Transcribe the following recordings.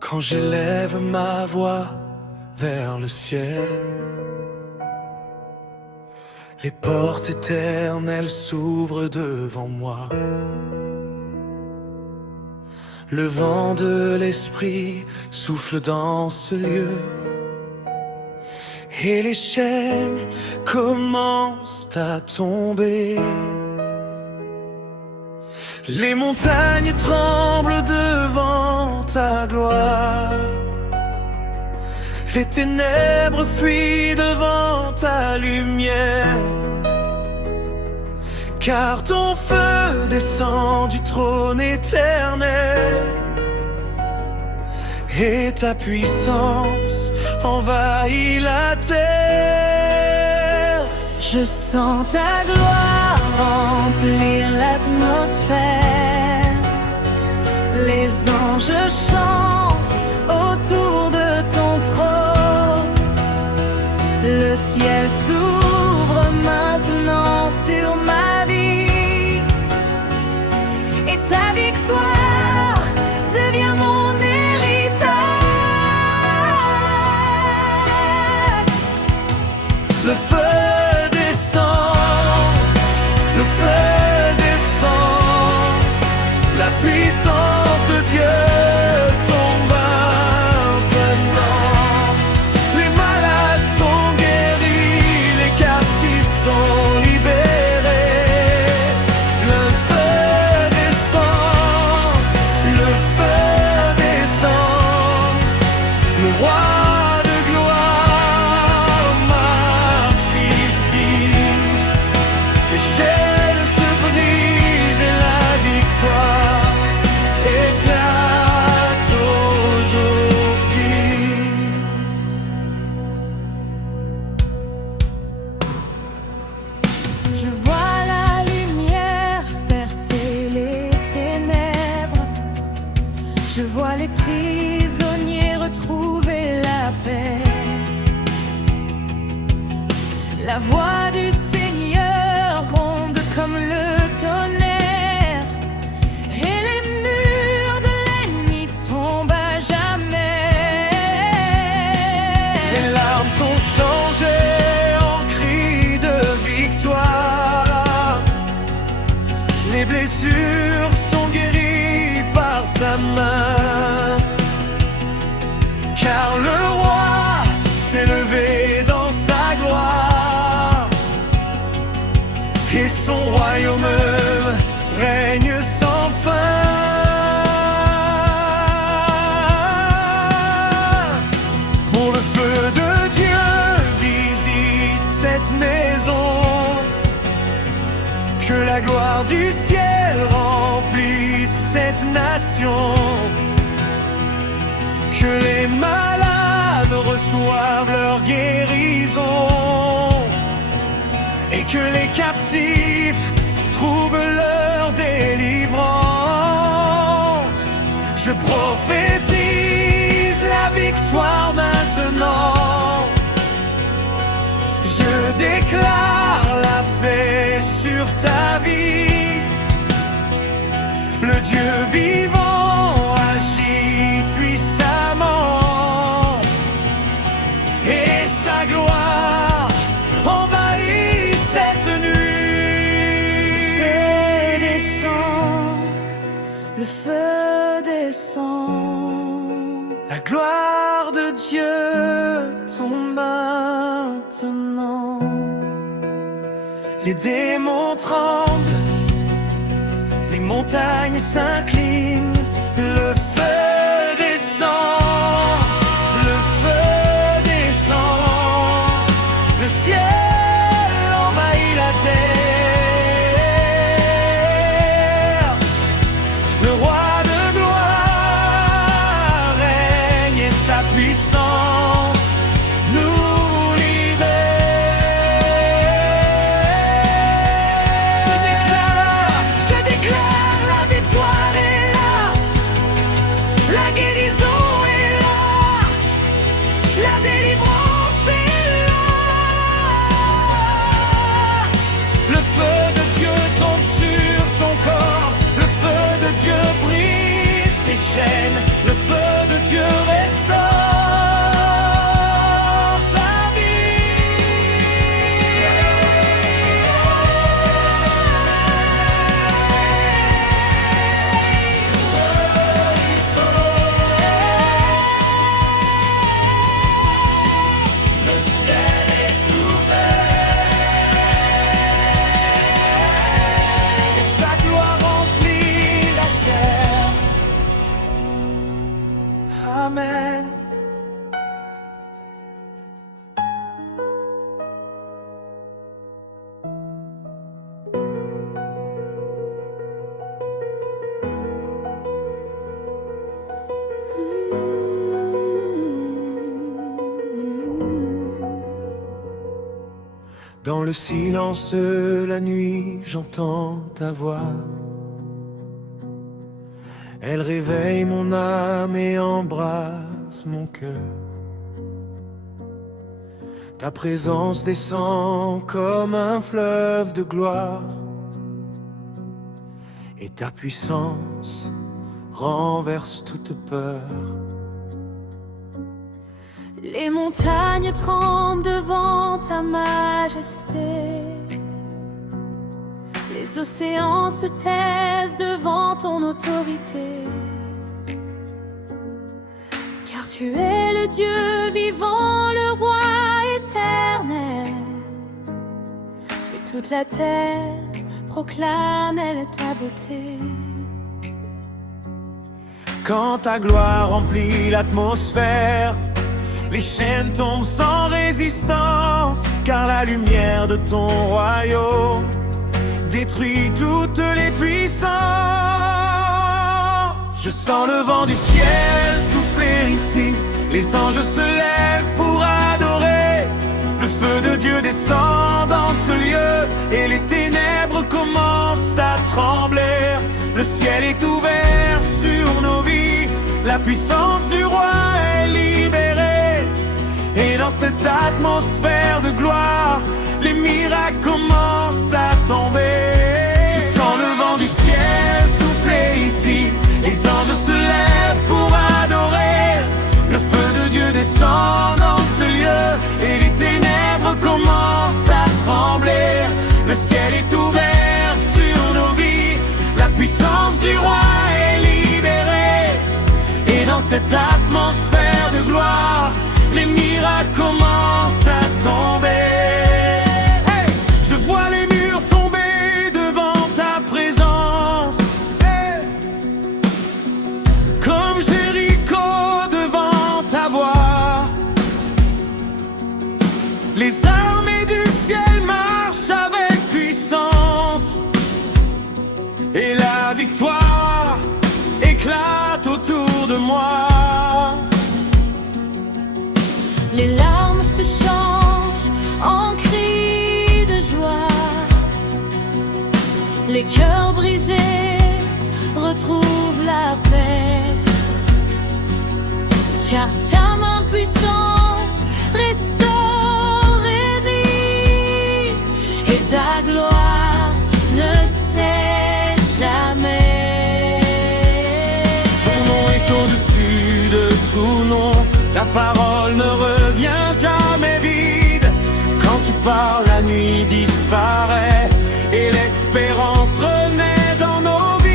Quand j'élève ma voix vers le ciel, les portes éternelles s'ouvrent devant moi. Le vent de l'esprit souffle dans ce lieu, et les chaînes commencent à tomber. Les montagnes tremblent devant ta gloire, les ténèbres fuient devant ta lumière. Car ton feu descend du trône éternel, et ta puissance envahit la terre. Je sens ta gloire remplir l'atmosphère. Les anges chantent autour de ton trône. Le ciel s'ouvre maintenant sur ma vie, et ta victoire devient mon héritage. Le feu descend, le feu descend, la puissance de Dieu tombe maintenant. Les malades sont guéris, les captifs sont libérés. Le feu descend, le feu descend, le roi de gloire marche ici. Les chaînes se brisent et la victoire éclate aujourd'hui. Je vois la lumière percer les ténèbres. Je vois les prisonniers retrouver la paix. La voix du Seigneur gronde comme le tonnerre, et les murs de l'ennemi tombent à jamais. Les larmes sont changées en cris de victoire. Les blessures sont guéries par sa main. Car le roi s'est levé dans sa gloire, et son royaume règne sans fin. Pour le feu de Dieu visite cette maison, que la gloire du ciel remplisse cette nation, que les malades reçoivent leur guérison, et que les captifs trouvent leur délivrance. Je prophétise la victoire maintenant. Je déclare la paix sur ta vie. Le Dieu vivant agit puissamment, et sa gloire envahit cette nuit. Le feu descend, La gloire de Dieu tombe maintenant. Les démons tremblent, les montagnes s'inclinent. Le feu descend, le feu descend. Le ciel envahit la terre. Le roi de gloire règne, et sa puissance nous libère. Je déclare, la victoire est là, la guérison est là, la délivrance est là. Le feu de Dans le silence de la nuit, j'entends ta voix. Elle réveille mon âme et embrasse mon cœur. Ta présence descend comme un fleuve de gloire, et ta puissance renverse toute peur. Les montagnes tremblent devant ta majesté. Les océans se taisent devant ton autorité. Car tu es le Dieu vivant, le roi éternel. Et toute la terre proclame elle ta beauté. Quand ta gloire remplit l'atmosphère, les chaînes tombent sans résistance, car la lumière de ton royaume détruit toutes les puissances. Je sens le vent du ciel souffler ici, les anges se lèvent pour adorer. Le feu de Dieu descend dans ce lieu, et les ténèbres commencent à trembler. Le ciel est ouvert sur nos vies, la puissance du roi est libérée. Et dans cette atmosphère de gloire, les miracles commencent à tomber. Je sens le vent du ciel souffler ici, les anges se lèvent pour adorer. Le feu de Dieu descend dans ce lieu, et les ténèbres commencent à trembler. Le ciel est ouvert sur nos vies, la puissance du roi est libérée. Et dans cette atmosphère de gloire, les miracles commencent à tomber. Hey! Je vois les murs tomber devant ta présence, hey! Comme Jéricho devant ta voix. Les armées du ciel marchent avec puissance, et la victoire éclate autour de moi. Les larmes se changent en cris de joie. Les cœurs brisés retrouvent la paix. Car ta main puissante restaure et unit, et ta gloire ne cesse jamais. Ton nom est au-dessus de tout nom. Ta parole ne revient jamais vide. Quand tu parles, la nuit disparaît, et l'espérance renaît dans nos vies.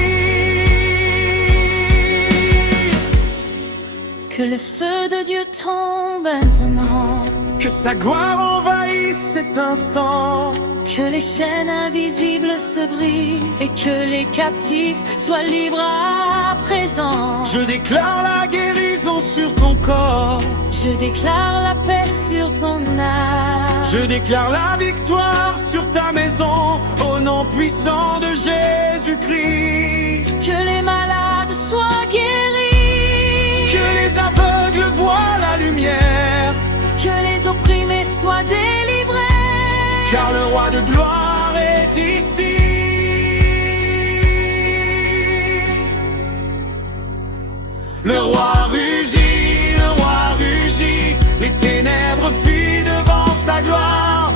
Que le feu de Dieu tombe maintenant, Que sa gloire envahisse cet instant. que les chaînes invisibles se brisent, et que les captifs soient libres à présent. Je déclare la guérison sur ton corps. Je déclare la paix sur ton âme. Je déclare la victoire sur ta maison, au nom puissant de Jésus-Christ. Que les malades soient guéris, Que les aveugles voient la lumière, que les opprimés soient délivrés. car le roi de gloire est ici. Le roi rugit, les ténèbres fuient devant sa gloire.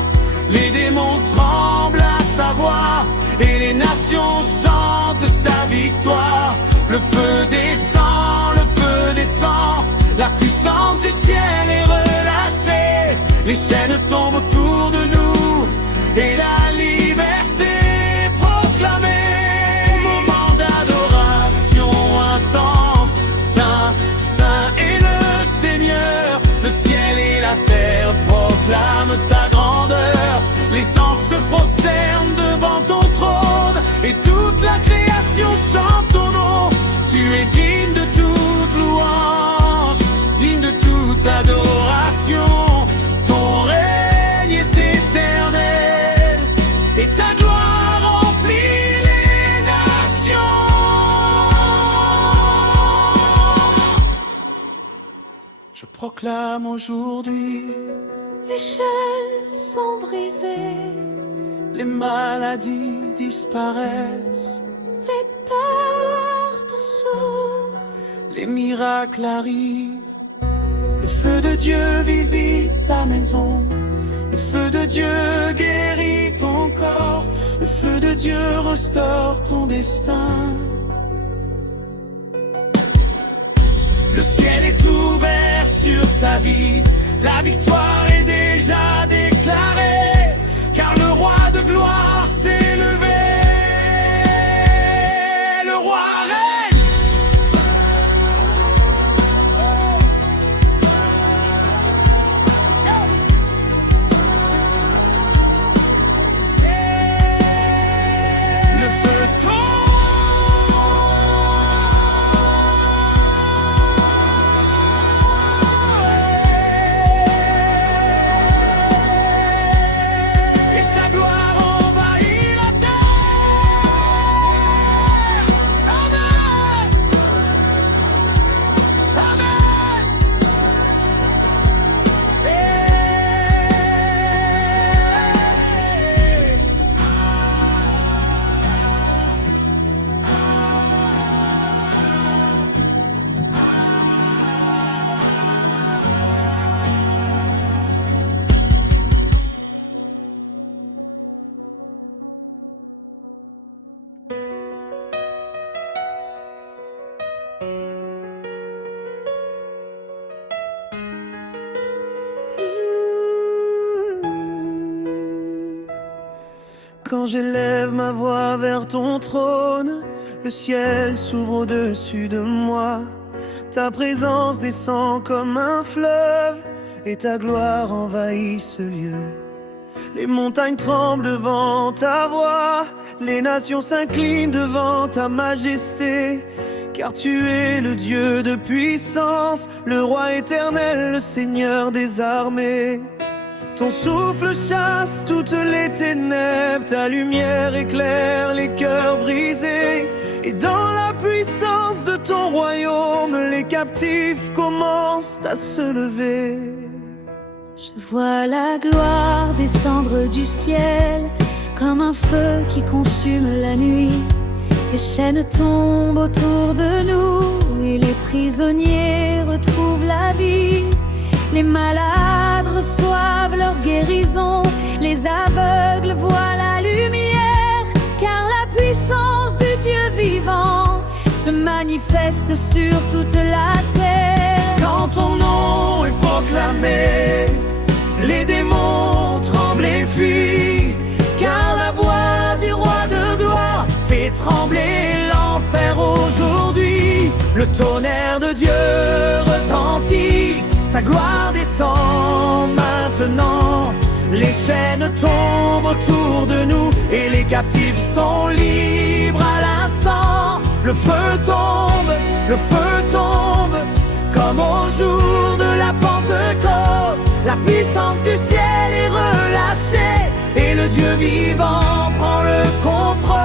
Les démons tremblent à sa voix, et les nations chantent sa victoire. Le feu descend, la puissance du ciel est relâchée. Les chaînes tombent autour de nous, et la liberté est proclamée. Moment d'adoration intense, Saint, Saint est le Seigneur. Le ciel et la terre proclament ta grandeur. Les anges se prosternent devant ton trône, et toute la création chante ton nom. Tu es digne de toute louange, digne de toute adoration. Ton règne est éternel, et ta gloire remplit les nations. Je proclame proclame aujourd'hui. Les chaînes sont brisées, Les maladies disparaissent, les portes s'ouvrent, les miracles arrivent. Le feu de Dieu visite ta maison. Le feu de Dieu guérit ton corps. Le feu de Dieu restaure ton destin. Le ciel est ouvert sur ta vie. La victoire est déjà déclarée, car le roi de gloire s'est levé. Le roi règne. Le feu et sa gloire envahit la terre. Amen. Amen. Quand j'élève ma voix vers ton trône, le ciel s'ouvre au-dessus de moi. Ta présence descend comme un fleuve et ta gloire envahit ce lieu. Les montagnes tremblent devant ta voix, les nations s'inclinent devant ta majesté. Car tu es le Dieu de puissance, le roi éternel, le Seigneur des armées. Ton souffle chasse toutes les ténèbres, ta lumière éclaire les cœurs brisés. Et dans la puissance de ton royaume, les captifs commencent à se lever. Je vois la gloire descendre du ciel comme un feu qui consume la nuit. Les chaînes tombent autour de nous et les prisonniers retrouvent la vie. Les malades reçoivent leur guérison, les aveugles voient la lumière, car la puissance du Dieu vivant se manifeste sur toute la terre. Quand ton nom est proclamé, les démons tremblent et fuient, car la voix du roi de gloire fait trembler l'enfer aujourd'hui. Le tonnerre de Dieu retentit, sa gloire descend maintenant. Les chaînes tombent autour de nous et les captifs sont libres à l'instant. Le feu tombe comme au jour de la Pentecôte. La puissance du ciel est relâchée et le Dieu vivant prend le contrôle.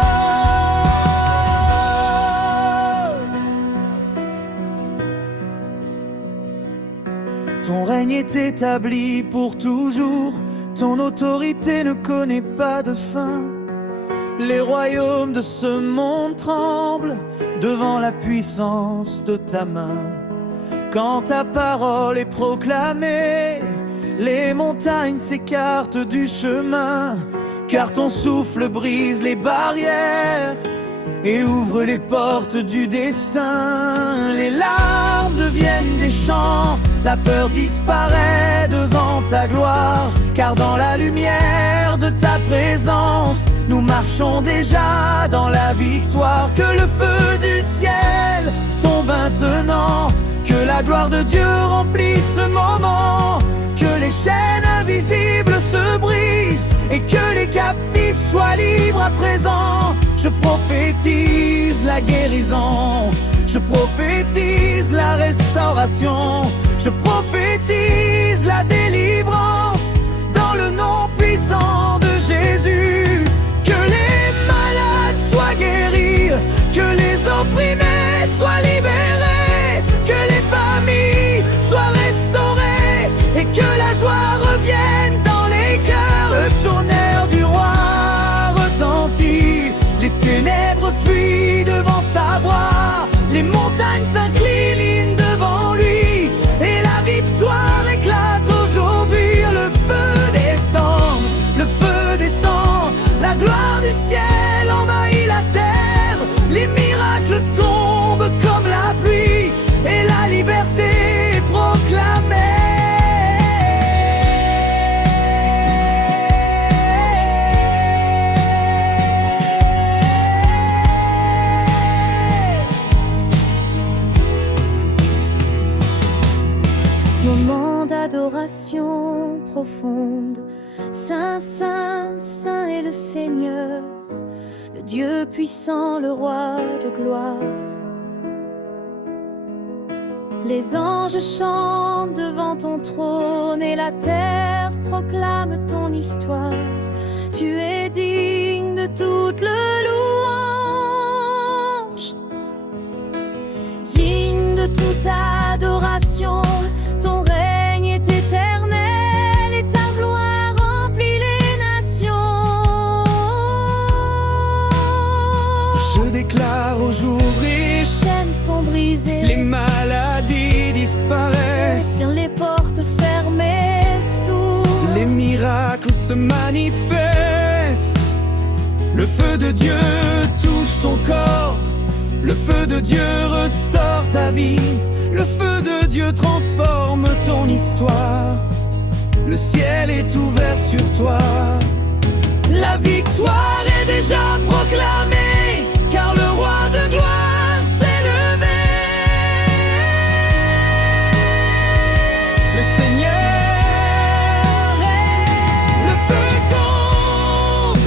Ton règne est établi pour toujours, ton autorité ne connaît pas de fin. Les royaumes de ce monde tremblent devant la puissance de ta main. Quand ta parole est proclamée, les montagnes s'écartent du chemin, car ton souffle brise les barrières et ouvre les portes du destin. Les larmes deviennent des chants, la peur disparaît devant ta gloire, car dans la lumière de ta présence, nous marchons déjà dans la victoire. Que le feu du ciel tombe maintenant, que la gloire de Dieu remplisse ce moment, que les chaînes invisibles se brisent et que les captifs soient libres à présent. Je prophétise la guérison, je prophétise la restauration, je prophétise la délivrance dans le nom puissant de Jésus. Que les malades soient guéris, que les opprimés soient libérés, que les familles soient restaurées. adoration profonde. Saint, Saint, Saint est le Seigneur, le Dieu puissant, le Roi de gloire. Les anges chantent devant ton trône et la terre proclame ton histoire. Tu es digne de toute le louange, digne de toute adoration. Ton règne est éternel et ta gloire remplit les nations. Je déclare au jour riche, Les chaînes sont brisées, les maladies disparaissent, sur les portes fermées s'ouvrent. les miracles se manifestent. Le feu de Dieu touche ton corps, le feu de Dieu restaure ta vie, le feu de Dieu transforme ton histoire. Le ciel est ouvert sur toi. La victoire est déjà proclamée, car le roi de gloire s'est levé. Le Seigneur est. Le feu tombe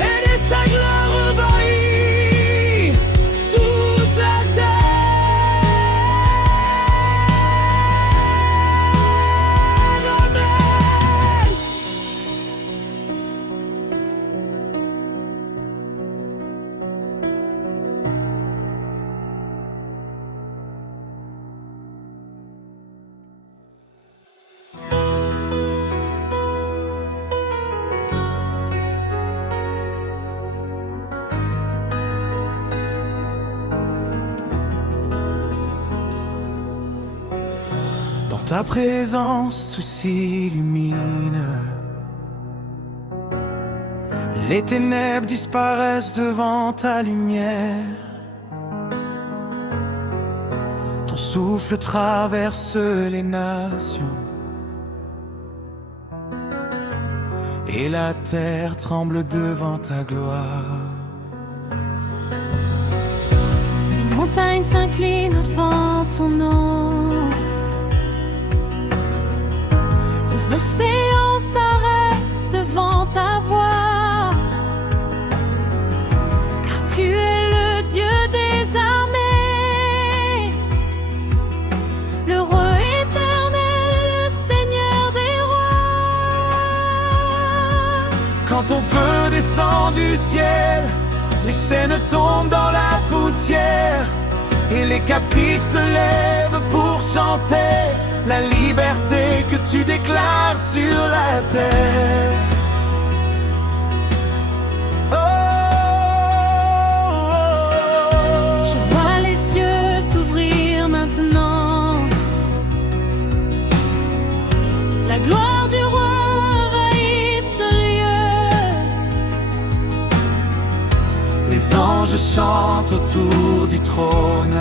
et de sa gloire envahit toute la terre. Amen. Dans ta présence, tout s'illumine. Les ténèbres disparaissent devant ta lumière. Ton souffle traverse les nations. Et la terre tremble devant ta gloire. Les montagnes s'inclinent devant ton nom. Les océans s'arrêtent devant ta voix. Car tu es le Dieu des armées, l'heureux éternel, le Seigneur des rois. Quand ton feu descend du ciel, les chaînes tombent dans la poussière et les captifs se lèvent pour chanter la liberté que tu déclares sur la terre. Oh, oh, oh. Je vois les cieux s'ouvrir maintenant. La gloire du roi envahit ce lieu. Les anges chantent autour du trône.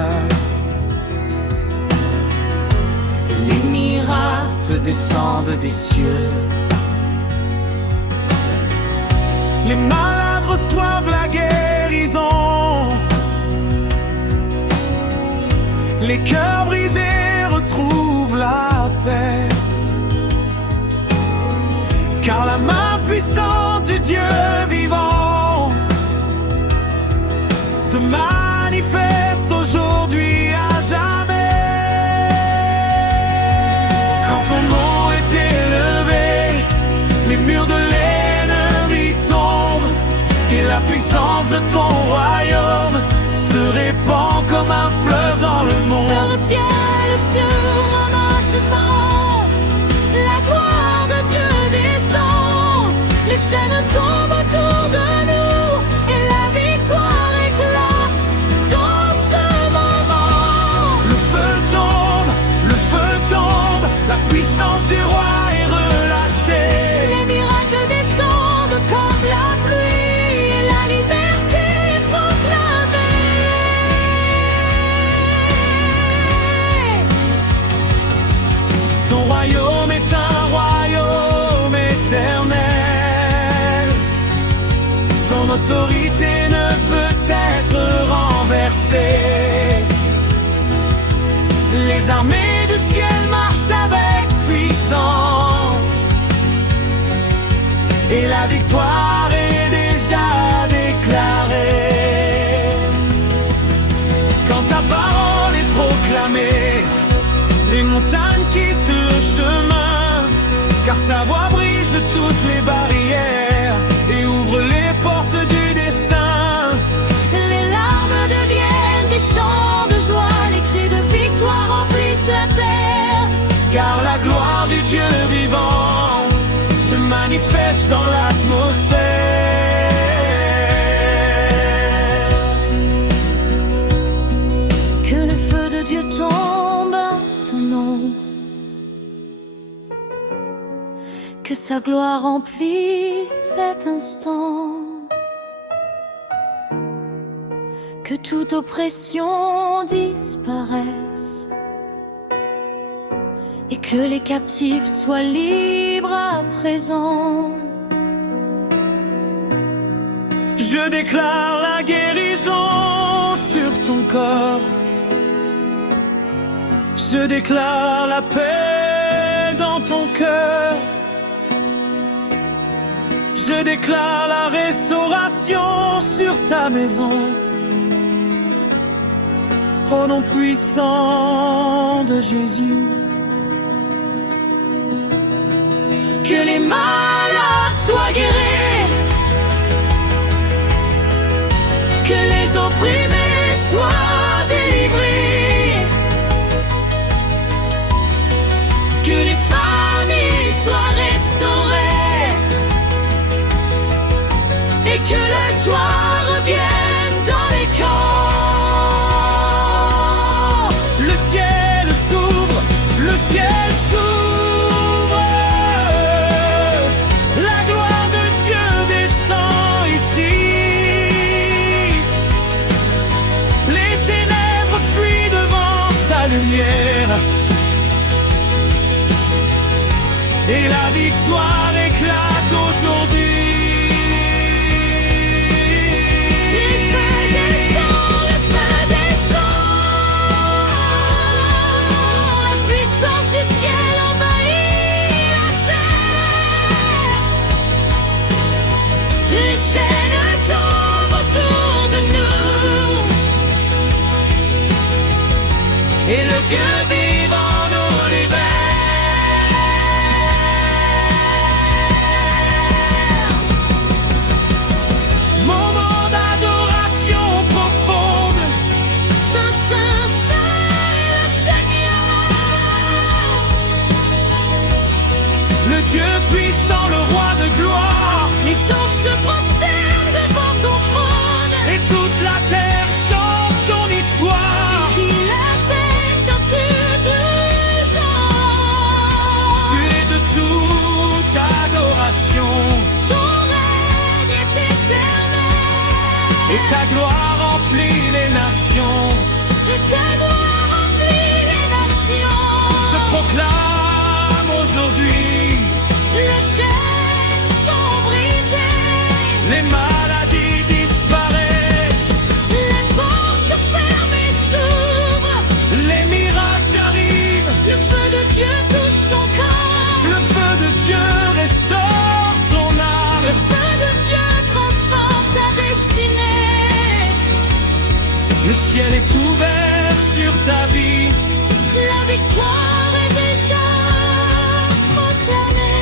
Les miracles descendent des cieux. Les malades reçoivent la guérison. Les cœurs brisés retrouvent la paix. Car la main puissante du Dieu vivant se manifeste aujourd'hui à jamais. Ton nom est élevé, les murs de l'ennemi tombent et la puissance de ton royaume se répand comme un fleuve dans le monde. Dans le ciel s'ouvre maintenant, la gloire de Dieu descend, les chaînes tombent autour de nous et la victoire éclate dans ce moment. Le feu tombe, la puissance du roi est relâchée. Les miracles descendent comme la pluie et la liberté est proclamée. Ton royaume est un royaume éternel. Ton autorité ne peut être renversée. Les armées du ciel marchent avec puissance. et la victoire est déjà déclarée. Quand ta parole est proclamée, les montagnes quittent le chemin, car ta voix brise toutes les barrières et ouvre les portes du destin. Les larmes deviennent des chants de joie, les cris de victoire remplissent la terre. Car la gloire du Dieu vivant se manifeste dans l'atmosphère. Que le feu de Dieu tombe maintenant, que sa gloire remplisse cet instant, que toute oppression disparaisse et que les captifs soient libres à présent. Je déclare la guérison sur ton corps. Je déclare la paix dans ton cœur. Je déclare la restauration sur ta maison. Au nom puissant de Jésus. Que les malades soient guéris, que les opprimés soient délivrés, que les familles soient restaurées et que la joie revienne dans les corps. Le ciel s'ouvre, le ciel s'ouvre. La gloire de Dieu descend ici. Les ténèbres fuient devant sa lumière. Et la victoire éclate aujourd'hui. Les chaînes tombent autour de nous Et le Dieu vivant nous libère. Moment d'adoration profonde. Saint, Saint, Saint est le Seigneur. Le Dieu puissant, le roi de gloire. Les anges se prosternent devant ton trône. Et toute la terre chante ton histoire. Il attend dans toute urgence. Tu es de toute adoration. Ton règne est éternel. Et ta gloire remplit les nations. Et ta gloire remplit les nations. Je proclame aujourd'hui. Les chaînes sont brisées. Les maladies disparaissent. Les portes fermées s'ouvrent. Les miracles arrivent. Le feu de Dieu touche ton corps. Le feu de Dieu restaure ton Le âme. feu de Dieu transforme ta destinée. Le ciel est ouvert sur ta vie. La victoire est déjà proclamée.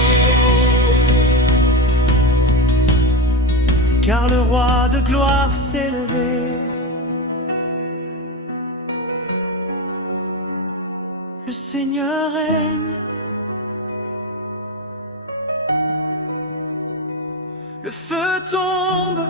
Car le roi de gloire s'est levé. Le Seigneur règne. Le feu tombe